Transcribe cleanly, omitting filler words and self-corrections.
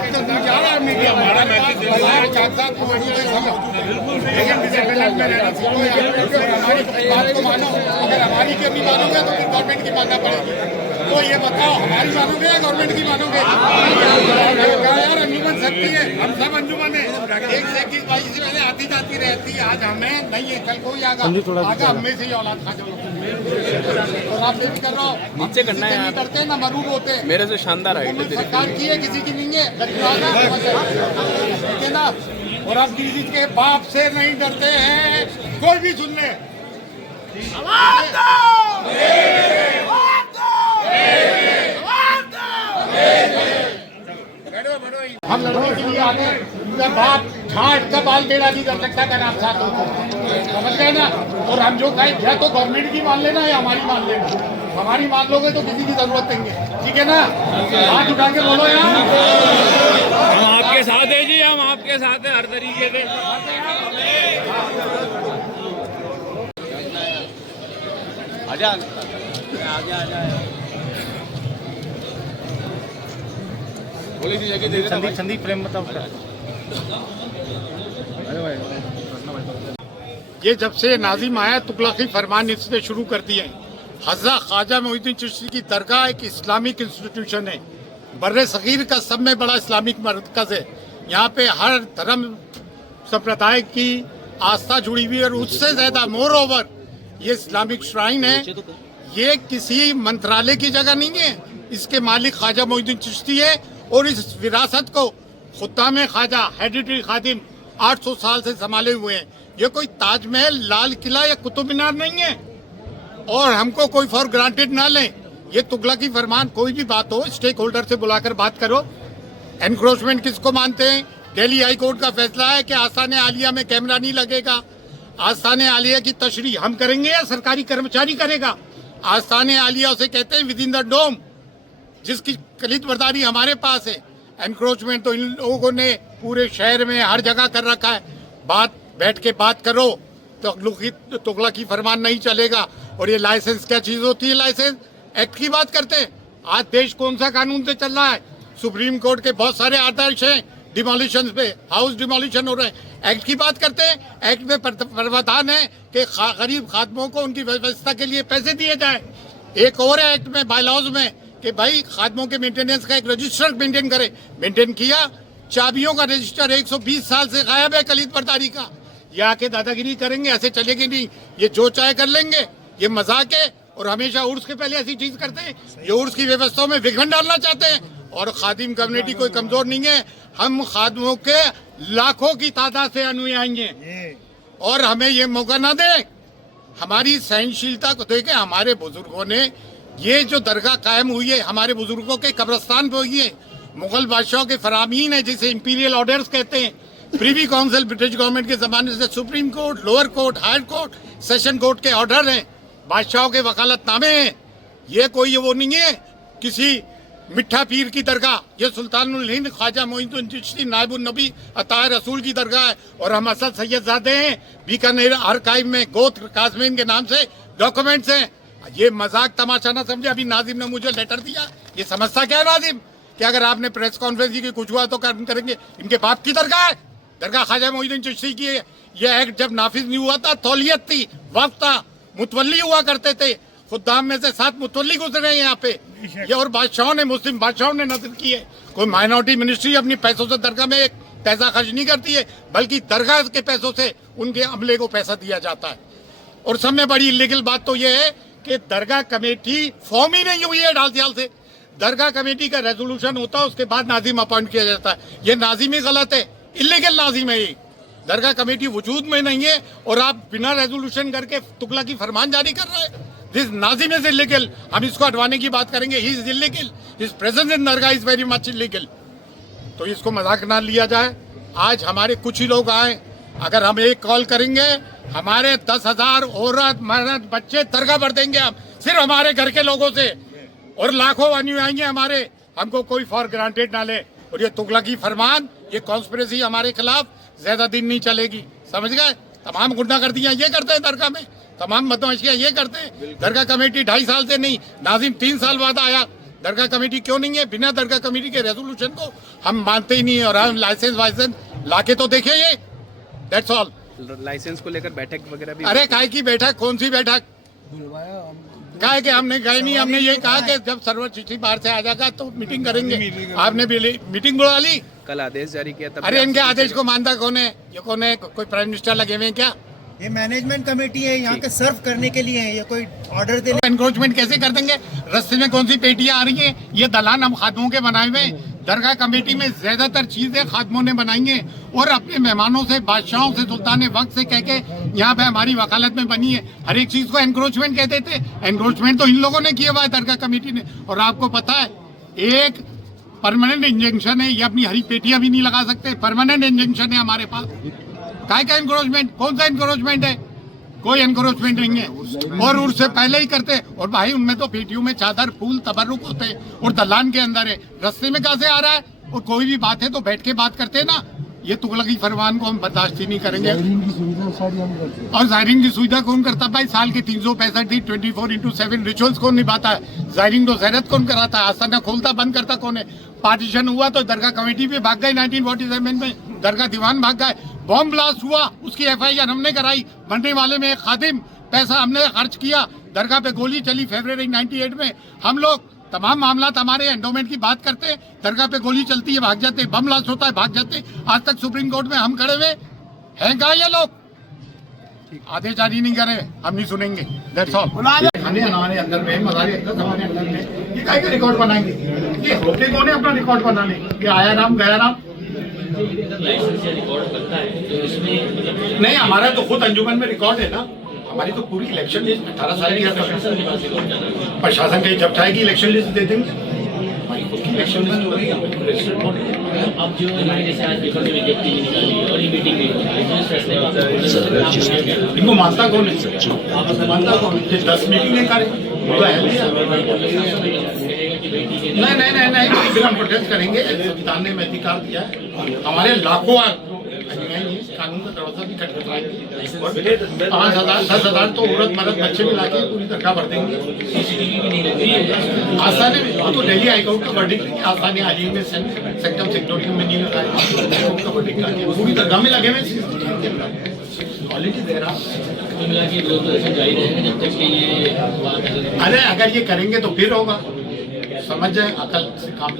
आप तो नहीं जा रहा है मीडिया हमारा कागजात को बढ़िया समझो, लेकिन डिसिप्लिन में रहना सीखो। हमारी बात को मानो, अगर हमारी की अपनी मानोगे तो फिर गवर्नमेंट की मानना पड़ेगी। तो ये बताओ हमारी मानोगे या गवर्नमेंट की मानोगे? यार अंजुमन सबकी है, हम सब अंजुमन है। एक से 21-22 से पहले आती जाती रहती, आज हमें नहीं है, कल कोई आगा हमें से ही औलाद खा जाओ। और आप ये भी कर रहे हो, नीचे करना है, नहीं करते ना मरूर होते हैं। मेरे से शानदार है सरकार की है, किसी की नहीं है, ठीक है ना। और आप किसी के बाप से नहीं डरते हैं, कोई भी सुन ले। हम लड़ने के लिए आगे बाप झाट का बाल टेढ़ा नहीं कर सकता अगर आप साथ हो, समझ गए ना। और हम जो कहें या तो गवर्नमेंट की मान लेना या हमारी मान लेना। हमारी मान लोगे तो किसी की जरूरत नहीं है, ठीक है ना। हाथ उठा के बोलो यार, हम आपके साथ है जी, हम आपके साथ है हर तरीके से। आजा संदीप प्रेम ये जब से नाजिम आया तुगलकी फरमान इसने शुरू कर दिए। हज़रत ख्वाजा मोइनुद्दीन चिश्ती की दरगाह एक इस्लामिक इंस्टीट्यूशन है, बर्रे सगीर का सब में बड़ा इस्लामिक मरकज़ है। यहाँ पे हर धर्म संप्रदाय की आस्था जुड़ी हुई है और उससे ज़्यादा मोर ओवर ये इस्लामिक श्राइन है। ये किसी मंत्रालय की जगह नहीं है, इसके मालिक ख्वाजा मोइनुद्दीन चिश्ती है और इस विरासत को खुद्दाम ख्वाजा हेरिडिटरी खादिम 800 साल से संभाले हुए हैं। ये कोई ताजमहल, लाल किला या कुतुब मीनार नहीं है और हमको कोई फॉर ग्रांटेड ना लें। ये तुगलकी फरमान, कोई भी बात हो स्टेक होल्डर से बुलाकर बात करो। एनक्रोचमेंट किसको मानते हैं? दिल्ली हाई कोर्ट का फैसला है कि आस्थान आलिया में कैमरा नहीं लगेगा। आस्थान आलिया की तशरीह हम करेंगे या सरकारी कर्मचारी करेगा? आस्थान आलिया उसे कहते हैं विद इन द डोम, जिसकी कलीद बरदारी हमारे पास है। एनक्रोचमेंट तो इन लोगों ने पूरे शहर में हर जगह कर रखा है। बात बैठ के बात करो तो तुगलकी फरमान नहीं चलेगा। और ये लाइसेंस क्या चीज होती है? लाइसेंस एक्ट की बात करते हैं। आज देश कौन सा कानून से चल रहा है? सुप्रीम कोर्ट के बहुत सारे आदेश हैं डिमोलिशन पे, हाउस डिमोलिशन हो रहे हैं। एक्ट की बात करते हैं, एक्ट में प्रावधान है कि गरीब खादमों को उनकी व्यवस्था के लिए पैसे दिए जाए। एक और है एक्ट में, बायलॉज में, कि भाई खादमों के मेंटेनेंस का एक रजिस्टर मेंटेन करे। मेंटेन किया, चाबियों का रजिस्टर 120 साल से गायब है कलीद बरदारी का। ये आके दादागिरी करेंगे, ऐसे चलेगी नहीं। ये जो चाहे कर लेंगे, ये मजाक है। और हमेशा उर्स के पहले ऐसी चीज करते हैं, ये उर्स की व्यवस्थाओं में विघ्न डालना चाहते हैं। और खादिम कम्युनिटी कोई कमजोर नहीं है, हम खादमों के लाखों की तादाद से अनुयायी हैं और हमें ये मौका ना दे। हमारी सहनशीलता को देखें। हमारे बुजुर्गों ने ये जो दरगाह कायम हुई है, हमारे बुजुर्गों के कब्रस्तान पे हुई है। मुगल बादशाहों के फरामीन है, जिसे इंपीरियल ऑर्डर्स कहते हैं। प्रीवी काउंसिल ब्रिटिश गवर्नमेंट के जमाने से supreme court, lower court, higher court, session court के ऑर्डर हैं, बादशाहों के वकालतनामे हैं। ये कोई वो नहीं है किसी मिठा पीर की दरगाह। ये सुल्तानुल हिंद ख्वाजा मोइनुद्दीन चिश्ती नायबुन नबी अताए रसूल की दरगाह है। और हम असद सैयदजादे हैं, बीकानेर आर्काइव में गोत्र काजमीन के नाम से डॉक्यूमेंट्स हैं। ये मजाक तमाशा ना समझे। अभी नाजिम ने मुझे लेटर दिया, ये समझता क्या है नाजिम कि अगर आपने प्रेस कॉन्फ्रेंस की कुछ हुआ तो कर्म करेंगे। इनके बाप की दरगाह है, दरगाह ख्वाजा मोइनुद्दीन चिश्ती की है। ये एक्ट जब नाफिज नहीं हुआ था, तौलियत थी, वक्त था, मुतवल्ली हुआ करते थे। खुद्दाम में से 7 मुतवल्ली गुजरे हैं यहाँ पे। ये और बादशाहों ने, मुस्लिम बादशाहों ने नजर की है। कोई माइनॉरिटी मिनिस्ट्री अपनी पैसों से दरगाह में एक पैसा खर्च नहीं करती है, बल्कि दरगाह के पैसों से उनके अमले को पैसा दिया जाता है। और सब में बड़ी इलीगल बात तो ये है कि दरगाह कमेटी फॉर्म ही नहीं हुई है ढाल साल से। दरगाह कमेटी का रेजोल्यूशन होता है, उसके बाद नाजिम अपॉइंट किया जाता है। ये नाजिम ही गलत है, इलीगल नाजिम है ये। दरगाह कमेटी वजूद में नहीं है और आप बिना रेजोल्यूशन करके तुगलकी फरमान जारी कर रहे हैं। This Nazim is illegal. हम इसको हटवाने की बात करेंगे। He is illegal, his presence in Dargah is very much illegal. तो इसको मजाक ना लिया जाए। आज हमारे कुछ ही लोग आए, अगर हम एक कॉल करेंगे, हमारे 10,000 औरत मर्द बच्चे दरगाह भर देंगे हम, सिर्फ हमारे घर के लोगों से। और लाखों अनुयायी हमारे, हमको कोई फॉर ग्रांटेड ना ले। और ये तुगलकी फरमान, ये कॉन्स्पिरेसी हमारे खिलाफ ज्यादा दिन नहीं चलेगी, समझ गए। तमाम गुंडागर्दियां ये करते हैं दरगाह में, तमाम बदमाशियां ये करते हैं। दरगाह कमेटी 2.5 साल से नहीं, नाजिम 3 साल बाद आया, दरगाह कमेटी क्यों नहीं है? बिना दरगाह कमेटी के रेजोल्यूशन को हम मानते ही नहीं है और हम लाइसेंस वाइसेंस लाके तो देखे ये, दैट्स ऑल। लाइसेंस को लेकर बैठक वगैरह भी अरे काय की बैठक? कौन सी बैठक? कहा है कि हमने गए नहीं, हमने ये कहा कि जब सर्वर चिट्ठी बाहर से आ जाएगा तो मीटिंग करेंगे। आपने भी मीटिंग बुला ली? कल आदेश जारी किया तब अरे इनके आदेश को मानता कौन है? ये कौन है? कोई प्राइम मिनिस्टर लगे हुए हैं क्या? ये मैनेजमेंट कमेटी है, यहाँ के सर्व करने के लिए है, ये कोई ऑर्डर दे एनक्रोचमेंट कैसे कर देंगे? रस्ते में कौन सी पेटियां आ रही हैं? ये दलान हम खादमों के बनाए हुए। दरगाह कमेटी में ज्यादातर चीजें खादमों ने बनाई हैं और अपने मेहमानों से, बादशाहों से, सुल्तान वक्त से कह के यहाँ पे हमारी वकालत में बनी है। हर एक चीज को एनक्रोचमेंट कहते थे। एनक्रोचमेंट तो इन लोगों ने किया हुआ है, दरगाह कमेटी ने। और आपको पता है एक परमानेंट इंजेक्शन है, ये अपनी हरी पेटियां भी नहीं लगा सकते। परमानेंट इंजेक्शन है हमारे पास। काय का एनक्रोचमेंट? कौन सा एनक्रोचमेंट है? कोई एनक्रोचमेंट नहीं है। और उससे पहले ही करते। और भाई उनमें तो पेटियों में चादर, फूल, तबर्रुक होते हैं और दलान के अंदर है। रस्ते में कहां से आ रहा है? और कोई भी बात है तो बैठ के बात करते हैं ना। ये तुगलकी फरमान को हम बर्दाश्त ही नहीं करेंगे। और जायरीन की सुविधा कौन करता भाई? साल के 365 दिन 24/7 रिचुअल्स कौन निभाता है? जायरीन को ज़ैरत कौन कराता है? आस्थाना खोलता बंद करता कौन है? पार्टीशन हुआ तो दरगाह कमेटी भी भाग गई 1947 में, दरगाह दीवान भाग गए। बॉम्ब ब्लास्ट हुआ, उसकी FIR हमने कराई। बनने वाले में एक खादिम, पैसा हमने खर्च किया। दरगाह पे गोली चली फरवरी 98 में। हम लोग तमाम मामला हमारे एंडोमेंट की बात करते हैं, दरगाह पे गोली चलती है, भाग जाते हैं। बम ब्लास्ट होता है, भाग जाते हैं। आज तक सुप्रीम कोर्ट में हम खड़े हुए हैं। कहा ये लोग आदेश जारी नहीं करे, हम नहीं सुनेंगे। That's all. खाने हमारे अंदर में, मज़ारे अंदर हमारे अंदर में, ये काय का रिकॉर्ड बनाएंगे? ये होते कौन है अपना रिकॉर्ड बनाने? ये आया राम गया राम नहीं, हमारा तो खुद अंजुमन में रिकॉर्ड है ना। हमारी तो पूरी इलेक्शन लिस्ट 18 साल की है। प्रशासन कहीं जब चाहेगी इलेक्शन लिस्ट दे देंगे। हमारी खुद की इलेक्शन लिस्ट हो रही है। अब जो जैसे आज पेपर में विज्ञप्ति निकाली और ये मीटिंग नहीं हो रही है, इस फैसले का इनको मानता कौन है? मानता कौन है? 10 मीटिंगें करें तो नहीं नहीं नहीं नहीं, फिर हम प्रोटेस्ट करेंगे। संविधान ने अधिकार दिया है। हमारे लाखों कानून का दरवाजा भी खटखटाएंगे और 5,000 10,000 तो औरत मर्द बच्चे मिला के पूरी दरगाह भर देंगे। आसानी में वो तो दिल्ली हाईकोर्ट का वर्डिक्ट नहीं, आसानी हाल ही में सेक्टम सेक्टोरियम में नहीं लगा, हाईकोर्ट का वर्डिक्ट आ गया। पूरी दरगाह में लगे हुए क्वालिटी दे रहा। अरे अगर ये करेंगे तो फिर होगा। समझ जाए, अकल से काम